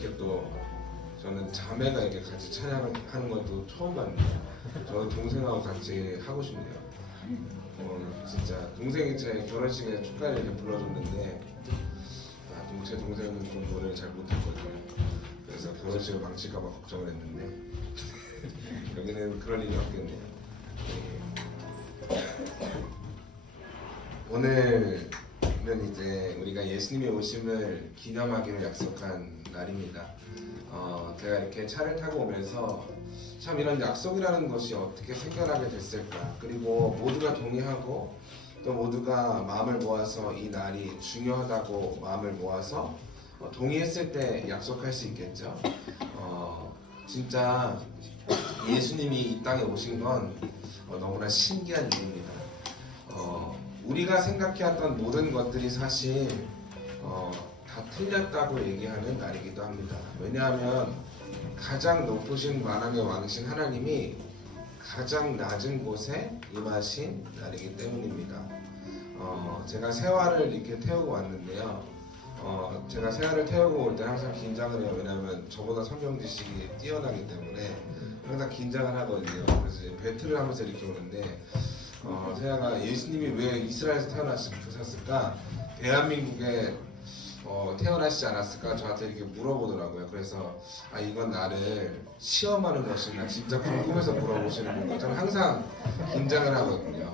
이렇게 또 저는 자매가 이렇게 같이 찬양을 하는 것도 처음 봤네요. 저는 동생하고 같이 하고 싶네요. 진짜 동생이 제 결혼식에 축가를 이렇게 불러줬는데 제 동생은 좀 노래를 잘 못했거든요. 그래서 결혼식을 망칠까봐 걱정을 했는데 여기는 그럴 일이 없겠네요. 오늘은 이제 우리가 예수님의 오심을 기념하기로 약속한 날입니다. 제가 이렇게 차를 타고 오면서 참 이런 약속이라는 것이 어떻게 생겨나게 됐을까, 그리고 모두가 동의하고 또 모두가 마음을 모아서 이 날이 중요하다고 마음을 모아서 동의했을 때 약속할 수 있겠죠. 진짜 예수님이 이 땅에 오신 건 너무나 신기한 일입니다. 우리가 생각해왔던 모든 것들이 사실 다 틀렸다고 얘기하는 날이기도 합니다. 왜냐하면 가장 높으신 만왕의 왕이신 하나님이 가장 낮은 곳에 임하신 날이기 때문입니다. 제가 세화를 이렇게 태우고 왔는데요. 제가 세화를 태우고 올 때 항상 긴장을 해요. 왜냐하면 저보다 성경 지식이 뛰어나기 때문에 항상 긴장을 하거든요. 그래서 배틀을 하면서 이렇게 오는데 세화가 예수님이 왜 이스라엘에서 태어나셨을까? 대한민국에 태어나시지 않았을까? 저한테 이렇게 물어보더라고요. 그래서 이건 나를 시험하는 것인가 진짜 궁금해서 물어보시는 건가? 저는 항상 긴장을 하거든요.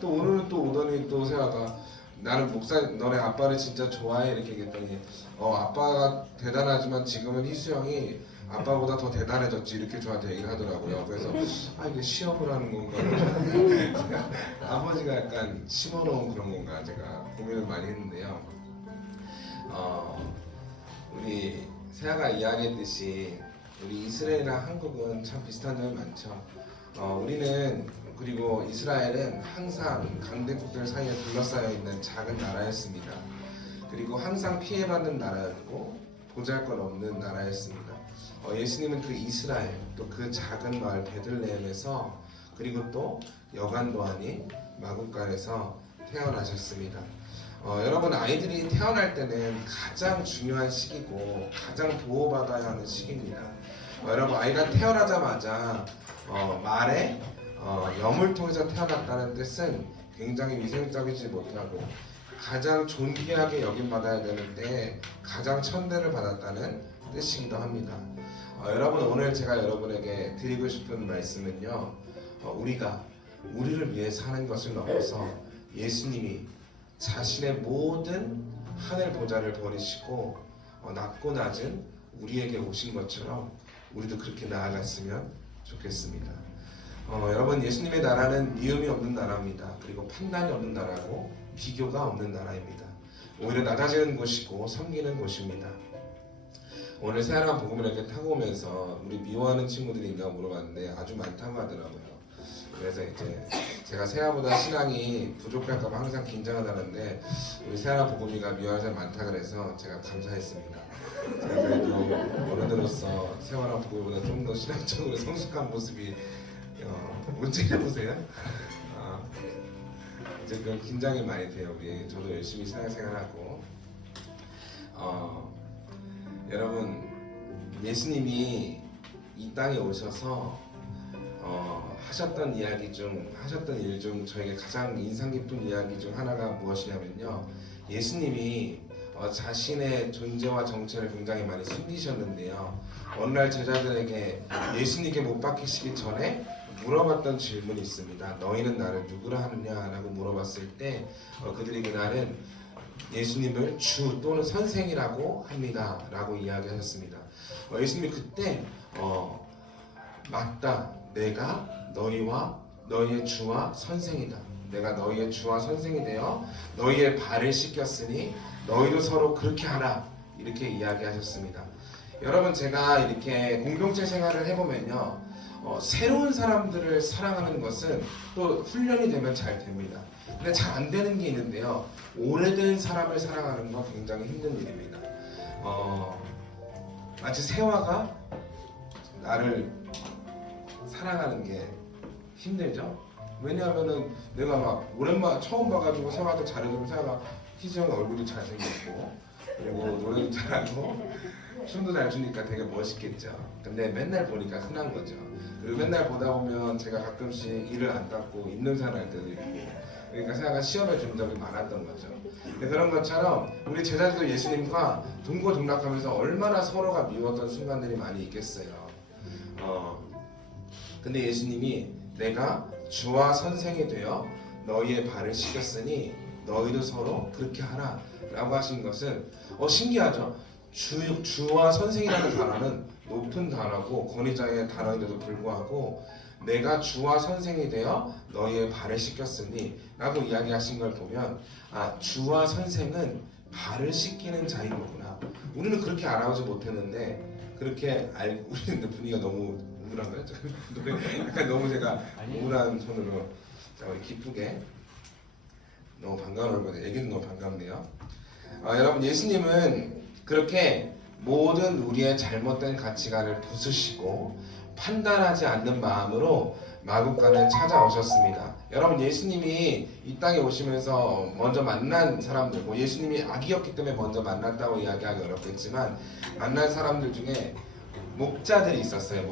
또 오늘은 또 오더니 또 세화가 나는 목사 너네 아빠를 진짜 좋아해 이렇게 얘기했더니 아빠가 대단하지만 지금은 희수형이 아빠보다 더 대단해졌지 이렇게 저한테 얘기를 하더라고요. 그래서 이게 시험을 하는 건가? 아버지가 약간 심어놓은 그런 건가 제가 고민을 많이 했는데요. 우리 세아가 이야기했듯이 우리 이스라엘이랑 한국은 참 비슷한 점이 많죠. 우리는 그리고 이스라엘은 항상 강대국들 사이에 둘러싸여 있는 작은 나라였습니다. 그리고 항상 피해받는 나라였고 보잘것없는 나라였습니다. 예수님은 그 이스라엘 또 그 작은 마을 베들레헴에서 그리고 또 여간도 아닌 마국간에서 태어나셨습니다. 여러분 아이들이 태어날 때는 가장 중요한 시기고 가장 보호받아야 하는 시기입니다. 여러분 아이가 태어나자마자 말에 염을 통해서 태어났다는 뜻은 굉장히 위생적이지 못하고 가장 존귀하게 여김받아야 되는 때에 가장 천대를 받았다는 뜻이기도 합니다. 여러분 오늘 제가 여러분에게 드리고 싶은 말씀은요, 우리가 우리를 위해 사는 것을 넘어서 예수님이 자신의 모든 하늘 보좌를 버리시고 낮고 낮은 우리에게 오신 것처럼 우리도 그렇게 나아갔으면 좋겠습니다. 여러분 예수님의 나라는 미움이 없는 나라입니다. 그리고 판단이 없는 나라고 비교가 없는 나라입니다. 오히려 낮아지는 곳이고 섬기는 곳입니다. 오늘 새하나 복음을 이렇게 타고 오면서 우리 미워하는 친구들이 있나 물어봤는데 아주 많다고 하더라고요. 그래서 이제 제가 세아보다 신앙이 부족할까봐 항상 긴장하다는데 우리 세아나 복음이가 미워하는 사람이 많다 그래서 제가 감사했습니다. 제가 그래도 어른으로서 세아나 복음보다 좀 더 신앙적으로 성숙한 모습이 움직여보세요. 이제 그 긴장이 많이 돼요. 저도 열심히 신앙생활하고 여러분 예수님이 이 땅에 오셔서 하셨던 일 중 저에게 가장 인상 깊은 이야기 중 하나가 무엇이냐면요, 예수님이 자신의 존재와 정체를 굉장히 많이 숨기셨는데요, 어느 날 제자들에게 예수님께 못 박히시기 전에 물어봤던 질문이 있습니다. 너희는 나를 누구라 하느냐라고 물어봤을 때 그들이 그날은 예수님을 주 또는 선생이라고 합니다 라고 이야기하셨습니다. 예수님이 그때 맞다, 내가 너희와 너희의 주와 선생이다. 내가 너희의 주와 선생이 되어 너희의 발을 씻겼으니 너희도 서로 그렇게 하라, 이렇게 이야기하셨습니다. 여러분 제가 이렇게 공동체 생활을 해보면요, 새로운 사람들을 사랑하는 것은 또 훈련이 되면 잘 됩니다. 근데 잘 안 되는 게 있는데요, 오래된 사람을 사랑하는 건 굉장히 힘든 일입니다. 마치 세화가 나를 사랑하는 게 힘들죠? 왜냐하면은 내가 막 오랜만에 처음 봐가지고 세화한테 잘해주면 세화가 희수형 얼굴이 잘생겼고 그리고 노래도 잘하고 춤도 잘 추니까 되게 멋있겠죠. 근데 맨날 보니까 흔한 거죠. 그리고 맨날 보다 보면 제가 가끔씩 이를 안 닦고 입능사 날 때도 있고, 그러니까 생각한 시험에 준 적이 많았던 거죠. 근데 그런 것처럼 우리 제자들도 예수님과 동고동락하면서 얼마나 서로가 미웠던 순간들이 많이 있겠어요. 근데 예수님이 내가 주와 선생이 되어 너희의 발을 씻겼으니 너희도 서로 그렇게 하라 라고 하신 것은 신기하죠. 주와 선생이라는 단어는 높은 단어고 권위자의 단어인데도 불구하고 내가 주와 선생이 되어 너희의 발을 씻겼으니 라고 이야기하신 걸 보면 주와 선생은 발을 씻기는 자인 거구나. 우리는 그렇게 알아보지 못했는데 그렇게 알고 우리는 분위기가 너무 우울한가요? 약간 너무 제가 우울한 톤으로 우리 기쁘게 너무 반가운 얼굴 얘기도 너무 반갑네요. 여러분 예수님은 그렇게 모든 우리의 잘못된 가치관을 부수시고 판단하지 않는 마음으로 마국간을 찾아오셨습니다. 여러분 예수님이 이 땅에 오시면서 먼저 만난 사람들, 예수님이 아기였기 때문에 먼저 만났다고 이야기하기 어렵겠지만 만난 사람들 중에 목자들이 있었어요.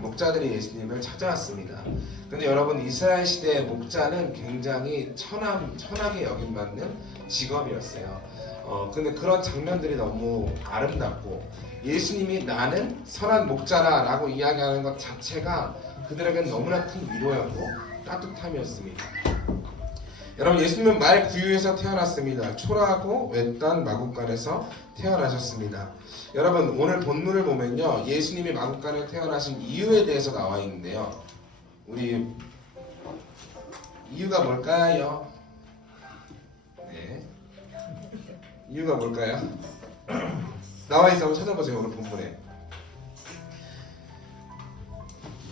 목자들이 예수님을 찾아왔습니다. 근데 여러분 이스라엘 시대의 목자는 굉장히 천하게 여김받는 직업이었어요. 근데 그런 장면들이 너무 아름답고 예수님이 나는 선한 목자라 라고 이야기하는 것 자체가 그들에겐 너무나 큰 위로였고 따뜻함이었습니다. 여러분 예수님은 말 구유에서 태어났습니다. 초라하고 외딴 마국간에서 태어나셨습니다. 여러분 오늘 본문을 보면요 예수님이 마국간에 태어나신 이유에 대해서 나와 있는데요. 우리 이유가 뭘까요? 네. 이유가 뭘까요? 나와 있어. 한번 찾아보세요. 오늘 본문에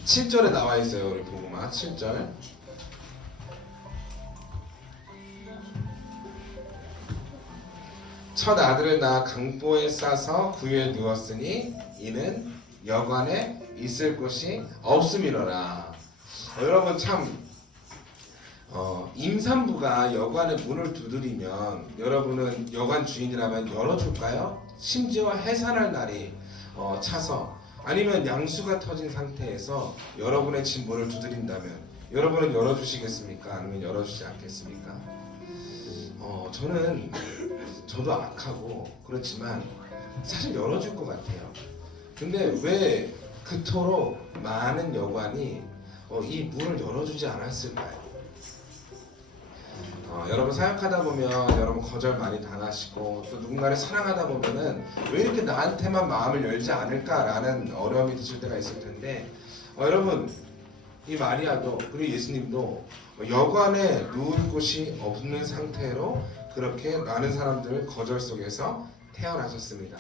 7절에 나와 있어요. 우리 보고마 7절. 첫 아들을 낳아 강보에 싸서 구유에 누웠으니 이는 여관에 있을 곳이 없음이로라. 여러분 참 임산부가 여관의 문을 두드리면 여러분은 여관 주인이라면 열어줄까요? 심지어 해산할 날이 차서 아니면 양수가 터진 상태에서 여러분의 집 문을 두드린다면 여러분은 열어주시겠습니까? 아니면 열어주지 않겠습니까? 저도 악하고 그렇지만 사실 열어줄 것 같아요. 근데 왜 그토록 많은 여관이 이 문을 열어주지 않았을까요? 여러분 사역하다 보면 여러분 거절 많이 당하시고 또 누군가를 사랑하다 보면은 왜 이렇게 나한테만 마음을 열지 않을까라는 어려움이 드실 때가 있을 텐데 여러분 이 마리아도 그리고 예수님도 여관에 누울 곳이 없는 상태로 그렇게 많은 사람들 거절 속에서 태어나셨습니다.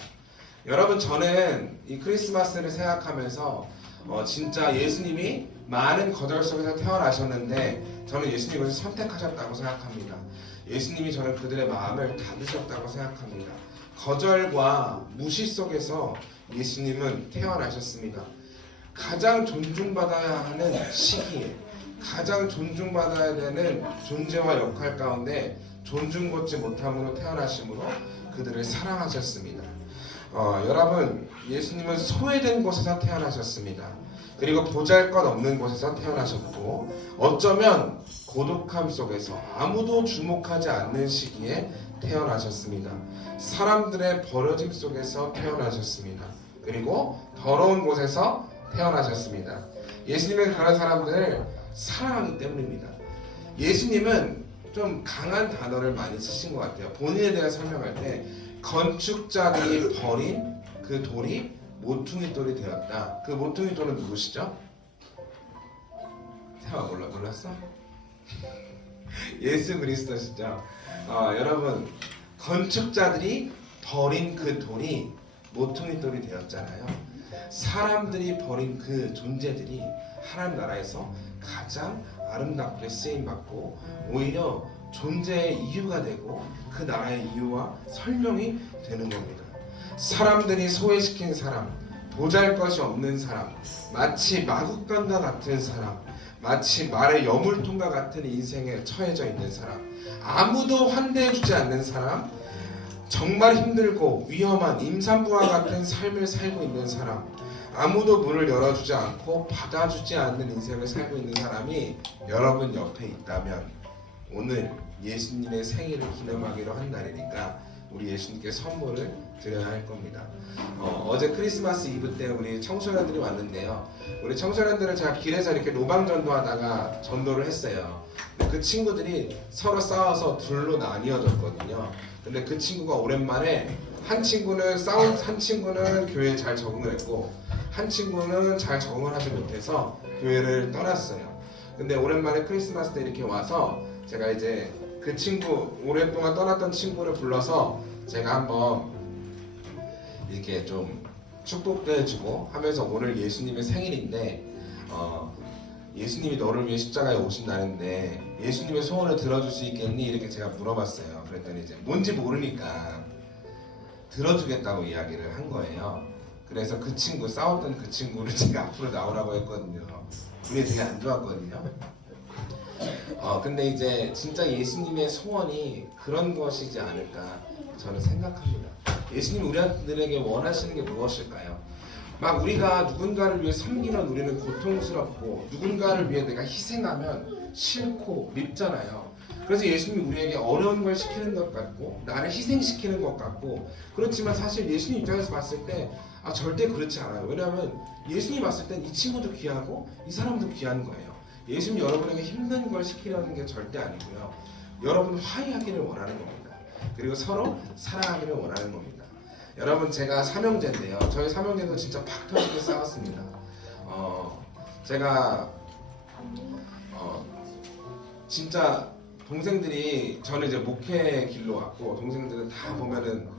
여러분 저는 이 크리스마스를 생각하면서 진짜 예수님이 많은 거절 속에서 태어나셨는데 저는 예수님을 선택하셨다고 생각합니다. 예수님이 저는 그들의 마음을 닫으셨다고 생각합니다. 거절과 무시 속에서 예수님은 태어나셨습니다. 가장 존중받아야 하는 시기에 가장 존중받아야 되는 존재와 역할 가운데 존중받지 못함으로 태어나심으로 그들을 사랑하셨습니다. 여러분 예수님은 소외된 곳에서 태어나셨습니다. 그리고 보잘것없는 곳에서 태어나셨고 어쩌면 고독함 속에서 아무도 주목하지 않는 시기에 태어나셨습니다. 사람들의 버려짐 속에서 태어나셨습니다. 그리고 더러운 곳에서 태어나셨습니다. 예수님은 그런 사람들을 사랑하기 때문입니다. 예수님은 좀 강한 단어를 많이 쓰신 것 같아요. 본인에 대해 설명할 때 건축자들이 버린 그 돌이 모퉁이 돌이 되었다. 그 모퉁이 돌은 누구시죠? 태화 몰랐어? 예수 그리스도시죠. 여러분 건축자들이 버린 그 돌이 모퉁이 돌이 되었잖아요. 사람들이 버린 그 존재들이 하나님 나라에서 가장 아름답게 쓰임받고 오히려 존재의 이유가 되고 그 나라의 이유와 설명이 되는 겁니다. 사람들이 소외시킨 사람, 보잘것이 없는 사람, 마치 마국간과 같은 사람, 마치 말의 여물통과 같은 인생에 처해져 있는 사람, 아무도 환대해주지 않는 사람, 정말 힘들고 위험한 임산부와 같은 삶을 살고 있는 사람, 아무도 문을 열어주지 않고 받아주지 않는 인생을 살고 있는 사람이 여러분 옆에 있다면 오늘 예수님의 생일을 기념하기로 한 날이니까 우리 예수님께 선물을 드려야 할 겁니다. 어제 크리스마스 이브 때 우리 청소년들이 왔는데요. 우리 청소년들은 제가 길에서 이렇게 로방전도 하다가 전도를 했어요. 그 친구들이 서로 싸워서 둘로 나뉘어졌거든요. 근데 그 친구가 오랜만에 한 친구는 교회에 잘 적응을 했고 한 친구는 잘 적응을 하지 못해서 교회를 떠났어요. 근데 오랜만에 크리스마스 때 이렇게 와서 제가 이제 그 친구, 오랫동안 떠났던 친구를 불러서 제가 한번 이렇게 좀 축복도 해주고 하면서 오늘 예수님의 생일인데 예수님이 너를 위해 십자가에 오신 날인데 예수님의 소원을 들어줄 수 있겠니? 이렇게 제가 물어봤어요. 그랬더니 이제 뭔지 모르니까 들어주겠다고 이야기를 한 거예요. 그래서 그 친구, 싸웠던 그 친구를 제가 앞으로 나오라고 했거든요. 그게 되게 안 좋았거든요. 근데 이제 진짜 예수님의 소원이 그런 것이지 않을까 저는 생각합니다. 예수님 우리들에게 원하시는 게 무엇일까요? 막 우리가 누군가를 위해 섬기면 우리는 고통스럽고 누군가를 위해 내가 희생하면 싫고 밉잖아요. 그래서 예수님이 우리에게 어려운 걸 시키는 것 같고 나를 희생시키는 것 같고 그렇지만 사실 예수님 입장에서 봤을 때 절대 그렇지 않아요. 왜냐하면 예수님이 봤을 땐 이 친구도 귀하고 이 사람도 귀한 거예요. 예수님 여러분에게 힘든 걸 시키려는 게 절대 아니고요. 여러분 화해하기를 원하는 겁니다. 그리고 서로 사랑하기를 원하는 겁니다. 여러분 제가 삼형제인데요. 저희 삼형제도 진짜 팍 터지게 싸웠습니다. 제가 진짜 동생들이 저는 이제 목회 길로 왔고 동생들은 다 보면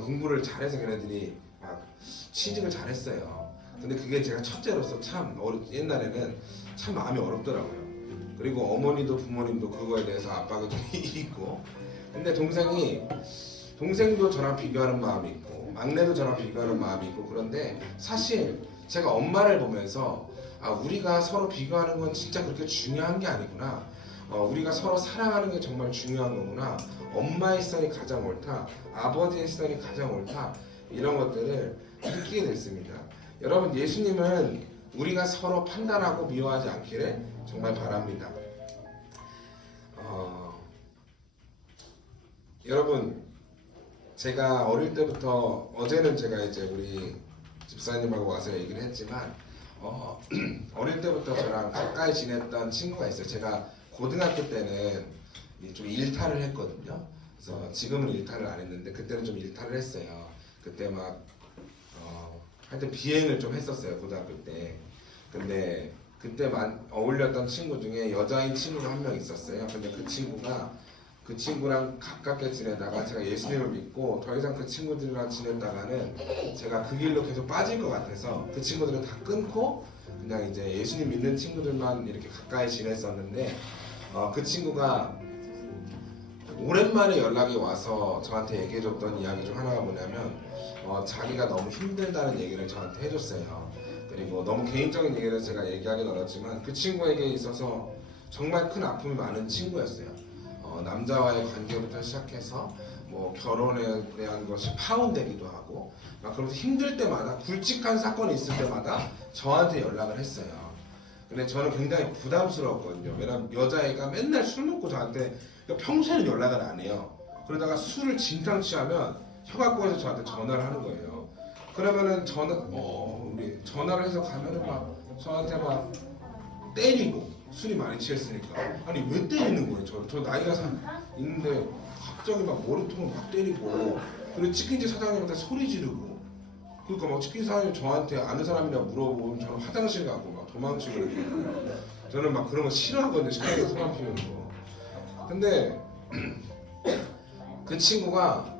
공부를 잘해서 걔네들이 막 취직을 잘했어요. 근데 그게 제가 첫째로서 참 옛날에는 참 마음이 어렵더라고요. 그리고 어머니도 부모님도 그거에 대해서 압박이 좀 있고 근데 동생도 저랑 비교하는 마음이 있고 막내도 저랑 비교하는 마음이 있고 그런데 사실 제가 엄마를 보면서 우리가 서로 비교하는 건 진짜 그렇게 중요한 게 아니구나. 우리가 서로 사랑하는 게 정말 중요한 거구나. 엄마의 시선이 가장 옳다. 아버지의 시선이 가장 옳다. 이런 것들을 느끼게 됐습니다. 여러분 예수님은 우리가 서로 판단하고 미워하지 않기를 정말 바랍니다. 여러분 제가 어릴 때부터 어제는 제가 이제 우리 집사님하고 와서 얘기를 했지만 어릴 때부터 저랑 가까이 지냈던 친구가 있어요. 제가 고등학교 때는 좀 일탈을 했거든요. 그래서 지금은 일탈을 안 했는데 그때는 좀 일탈을 했어요. 그때 막 하여튼 비행을 좀 했었어요. 고등학교 때. 근데 그때만 어울렸던 친구 중에 여자인 친구가 한 명 있었어요. 근데 그 친구랑 가깝게 지내다가 제가 예수님을 믿고 더 이상 그 친구들이랑 지냈다가는 제가 그 길로 계속 빠질 것 같아서 그 친구들은 다 끊고 그냥 이제 예수님 믿는 친구들만 이렇게 가까이 지냈었는데 그 친구가 오랜만에 연락이 와서 저한테 얘기해줬던 이야기 중 하나가 뭐냐면 자기가 너무 힘들다는 얘기를 저한테 해줬어요. 그리고 너무 개인적인 얘기를 제가 얘기하긴 어렵지만 그 친구에게 있어서 정말 큰 아픔이 많은 친구였어요. 남자와의 관계부터 시작해서 뭐 결혼에 대한 것이 파혼되기도 하고 막 그러면서 힘들 때마다 굵직한 사건이 있을 때마다 저한테 연락을 했어요. 근데 저는 굉장히 부담스러웠거든요. 왜냐면 여자애가 맨날 술 먹고 저한테 평소에는 연락을 안 해요. 그러다가 술을 진탕 취하면 혀가 꼬여서 저한테 전화를 하는 거예요. 그러면은 우리 전화를 해서 가면은 막 저한테 막 때리고 술이 많이 취했으니까 아니 왜 때리는 거예요? 저 나이가 있는데 갑자기 막 머리통을 막 때리고 그리고 치킨집 사장님한테 소리 지르고 그러니까 막 치킨 사장님 저한테 아는 사람이냐 물어보면 저는 화장실 가고 막 도망치고 이렇게 저는 막 그런 거 싫어하거든요. 식당에서 소란 피우는 거. 근데 그 친구가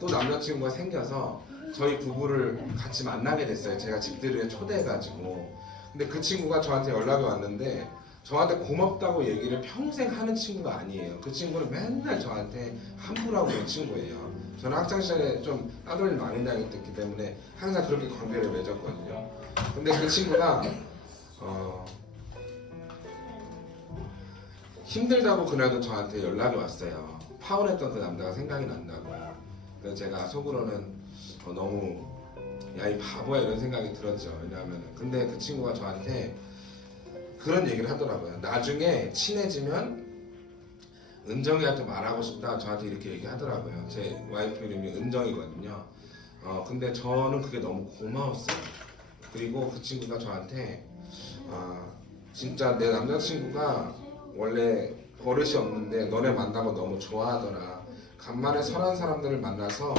또 남자친구가 생겨서 저희 부부를 같이 만나게 됐어요. 제가 집들이에 초대해가지고. 근데 그 친구가 저한테 연락이 왔는데 저한테 고맙다고 얘기를 평생 하는 친구가 아니에요. 그 친구는 맨날 저한테 함부로 하고 그런 친구예요. 저는 학창시절에 좀 따돌림 많이 당했기 때문에 항상 그렇게 관계를 맺었거든요. 근데 그 친구가 힘들다고 그날도 저한테 연락이 왔어요. 파혼했던 그 남자가 생각이 난다고. 그래서 제가 속으로는 너무 야 이 바보야 이런 생각이 들었죠. 왜냐하면 근데 그 친구가 저한테 그런 얘기를 하더라고요. 나중에 친해지면 은정이한테 말하고 싶다 저한테 이렇게 얘기하더라고요. 제 와이프 이름이 은정이거든요. 근데 저는 그게 너무 고마웠어요. 그리고 그 친구가 저한테 진짜 내 남자친구가 원래 버릇이 없는데 너네 만나고 너무 좋아하더라. 간만에 선한 사람들을 만나서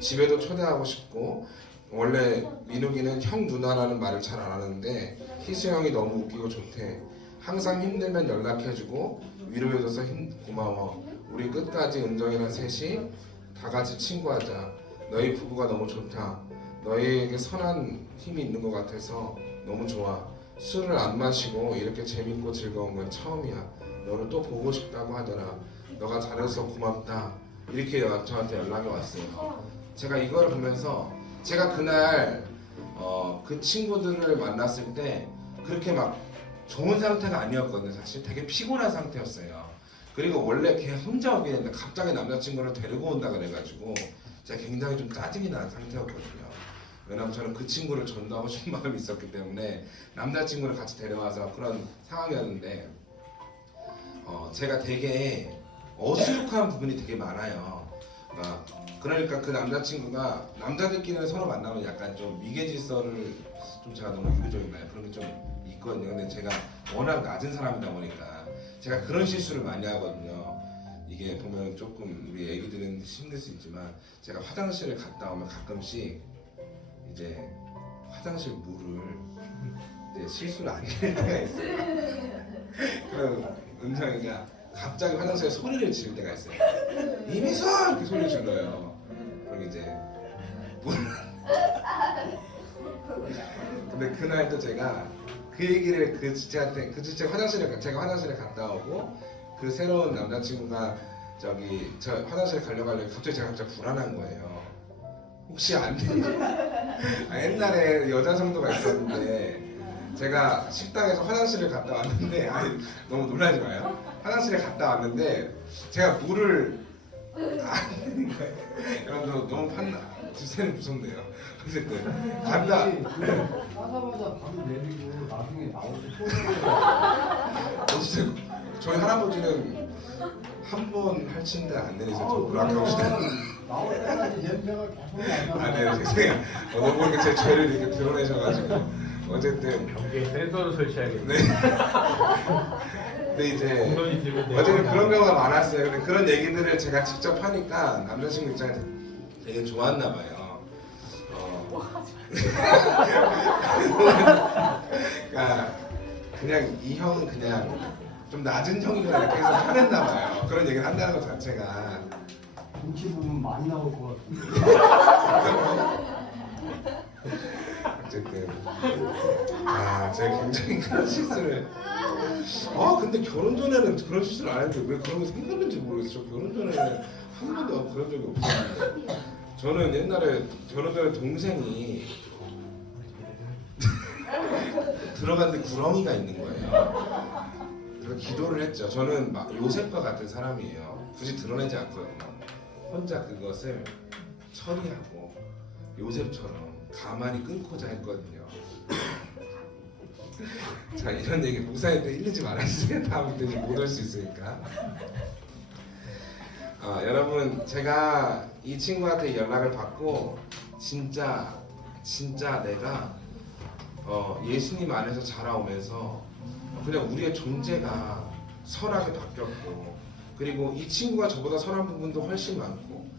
집에도 초대하고 싶고 원래 민욱이는 형 누나라는 말을 잘 안 하는데 희수 형이 너무 웃기고 좋대. 항상 힘들면 연락해주고 위로해줘서 고마워. 우리 끝까지 은정이랑 셋이 다 같이 친구하자. 너희 부부가 너무 좋다. 너희에게 선한 힘이 있는 것 같아서 너무 좋아. 술을 안 마시고 이렇게 재밌고 즐거운 건 처음이야. 너를 또 보고 싶다고 하더라. 너가 잘해서 고맙다. 이렇게 저한테 연락이 왔어요. 제가 이걸 보면서 제가 그날 그 친구들을 만났을 때 그렇게 막 좋은 상태가 아니었거든요. 사실 되게 피곤한 상태였어요. 그리고 원래 걔 혼자 오긴 했는데 갑자기 남자친구를 데리고 온다 그래가지고 제가 굉장히 좀 짜증이 난 상태였거든요. 왜냐면 저는 그 친구를 전도하고 싶은 마음이 있었기 때문에 남자친구를 같이 데려와서 그런 상황이었는데 제가 되게 어수룩한 부분이 되게 많아요. 그러니까 그 남자친구가 남자들끼리는 서로 만나면 약간 좀 위계질서를 좀 제가 너무 유교적인가요? 그런 게 좀 있거든요. 근데 제가 워낙 낮은 사람이다 보니까 제가 그런 실수를 많이 하거든요. 이게 보면 조금 우리 애기들은 힘들 수 있지만 제가 화장실을 갔다 오면 가끔씩 이제 화장실 물을 이제 실수를 안 내릴 때가 있어요. 그럼 은정이가 갑자기 화장실에 소리를 지를 때가 있어요. 이미선! 이렇게 소리를 질러요. 그럼 이제 물 근데 그날 또 제가 그 얘기를 그 지체한테 제가 화장실에 갔다 오고 그 새로운 남자친구가 저기 저 화장실에 가려고 갑자기 제가 불안한 거예요. 혹시 안 돼? 옛날에 여자 성도가 있었는데 제가 식당에서 화장실을 갔다 왔는데 너무 놀라지 마요. 화장실에 갔다 왔는데 제가 물을 안 내는 거예요. 여러분 너무 주세는 무섭네요. 어쨌든 갔다 하자마자 바로 내리고 나중에 나올 때 어쨌든 저희 할아버지는 한 번 할친데 안 내리셔서 물 아까우시다. 나올 때까지 냄새가 계속 나요. 네, 죄송해요. 너무 모르게 제 죄를 이렇게 드러내셔가지고 어쨌든 경기에 센서를 설치해야겠네. 네. 근데 이제 어쨌든 그런 경우가 많았어요. 근데 그런 얘기들을 제가 직접 하니까 남자친구 입장에서 되게 좋았나 봐요. 그러니까 그냥 이 형은 그냥 좀 낮은 형이구나 이렇게 해서 화냈나 봐요. 그런 얘기를 한다는 것 자체가. 눈치 보면 많이 나올 것 같은데. 어쨌든 제가 굉장히 큰 실수를 근데 결혼 전에는 그런 실수를 안 했는데 왜 그런 거 생겼는지 모르겠어요. 저 결혼 전에는 한 번도 그런 적이 없었는데 저는 옛날에 결혼 전에 동생이 들어갔는데 구렁이가 있는 거예요. 그래서 기도를 했죠. 저는 막 요셉과 같은 사람이에요. 굳이 드러내지 않거든요. 혼자 그것을 처리하고 요셉처럼 가만히 끊고자 했거든요. 자, 이런 얘기 목사님한테 일리지 말아주세요. 다음부터 못 올 수 있으니까. 여러분 제가 이 친구한테 연락을 받고 진짜 내가 예수님 안에서 자라오면서 그냥 우리의 존재가 선하게 바뀌었고 그리고 이 친구가 저보다 선한 부분도 훨씬 많고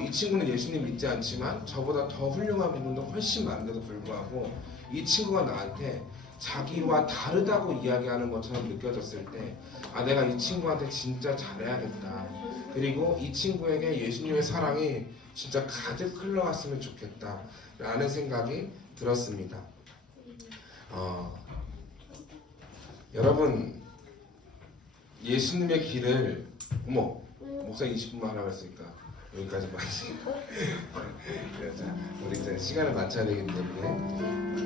이 친구는 예수님 믿지 않지만 저보다 더 훌륭한 부분도 훨씬 많은데도 불구하고 이 친구가 나한테 자기와 다르다고 이야기하는 것처럼 느껴졌을 때 내가 이 친구한테 진짜 잘해야겠다. 그리고 이 친구에게 예수님의 사랑이 진짜 가득 흘러갔으면 좋겠다 라는 생각이 들었습니다. 여러분 예수님의 길을 목사님 20분만 하라고 했으니까 여기까지만 우리 이제 시간을 맞춰야 되기 때문에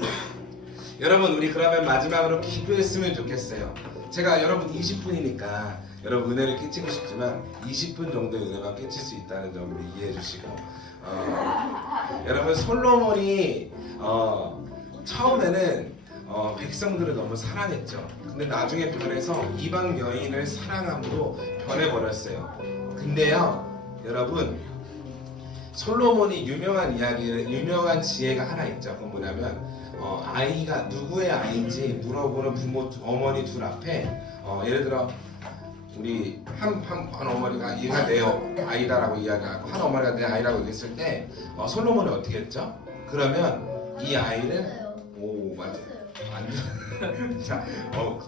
여러분 우리 그러면 마지막으로 기도했으면 좋겠어요. 제가 여러분 20분이니까 여러분 은혜를 끼치고 싶지만 20분 정도의 은혜만 끼칠 수 있다는 점을 이해해 주시고 여러분 솔로몬이 처음에는 백성들을 너무 사랑했죠. 근데 나중에 변해서 이방 여인을 사랑함으로 변해버렸어요. 근데요 여러분 솔로몬이 유명한 지혜가 하나 있죠. 그건 뭐냐면 아이가 누구의 아이인지 물어보는 어머니 둘 앞에 예를 들어 우리 한 어머니가 얘가 내 아이다라고 이야기하고 한 어머니가 내 아이라고 얘기했을 때 솔로몬은 어떻게 했죠? 그러면 이 아이는 오 맞아 자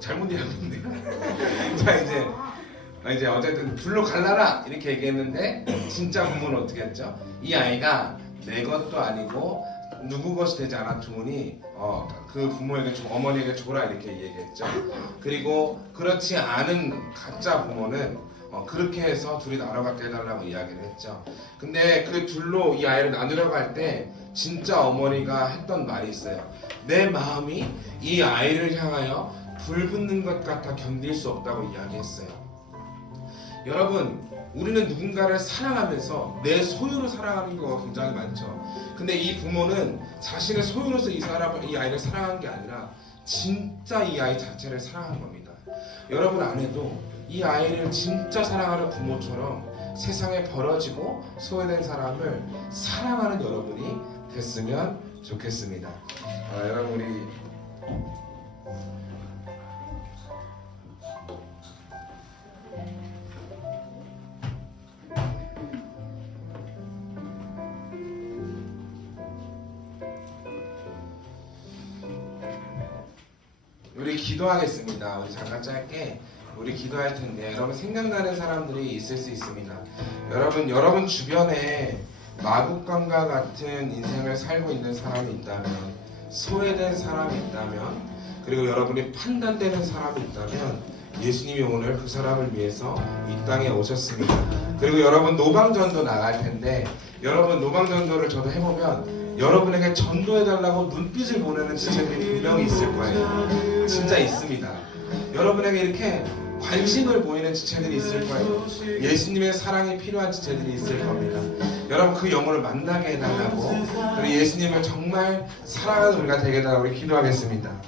잘못 이야기했는데 자 이제 어쨌든 둘로 갈라라 이렇게 얘기했는데 진짜 부모는 어떻게 했죠? 이 아이가 내 것도 아니고 누구 것이 되지 않았으니 그 부모에게 어머니에게 줘라 이렇게 얘기했죠. 그리고 그렇지 않은 가짜 부모는 그렇게 해서 둘이 나눠갖게 해달라고 이야기를 했죠. 근데 그 둘로 이 아이를 나누려고 할 때 진짜 어머니가 했던 말이 있어요. 내 마음이 이 아이를 향하여 불붙는 것 같아 견딜 수 없다고 이야기했어요. 여러분 우리는 누군가를 사랑하면서 내 소유로 사랑하는 경우가 굉장히 많죠. 근데 이 부모는 자신의 소유로서 이 아이를 사랑한 게 아니라 진짜 이 아이 자체를 사랑한 겁니다. 여러분 안에도 이 아이를 진짜 사랑하는 부모처럼 세상에 벌어지고 소외된 사람을 사랑하는 여러분이 됐으면 좋겠습니다. 여러분 우리 기도하겠습니다. 우리 잠깐 짧게 우리 기도할 텐데 여러분 생각나는 사람들이 있을 수 있습니다. 여러분 주변에 마국간과 같은 인생을 살고 있는 사람이 있다면, 소외된 사람이 있다면, 그리고 여러분이 판단되는 사람이 있다면 예수님이 오늘 그 사람을 위해서 이 땅에 오셨습니다. 그리고 여러분 노방전도 나갈 텐데 여러분 노방전도를 저도 해보면 여러분에게 전도해달라고 눈빛을 보내는 지체들이 분명히 있을 거예요. 진짜 있습니다. 여러분에게 이렇게 관심을 보이는 지체들이 있을 거예요. 예수님의 사랑이 필요한 지체들이 있을 겁니다. 여러분 그 영혼을 만나게 해달라고, 그리고 예수님을 정말 사랑하는 우리가 되게 해달라고 우리 기도하겠습니다.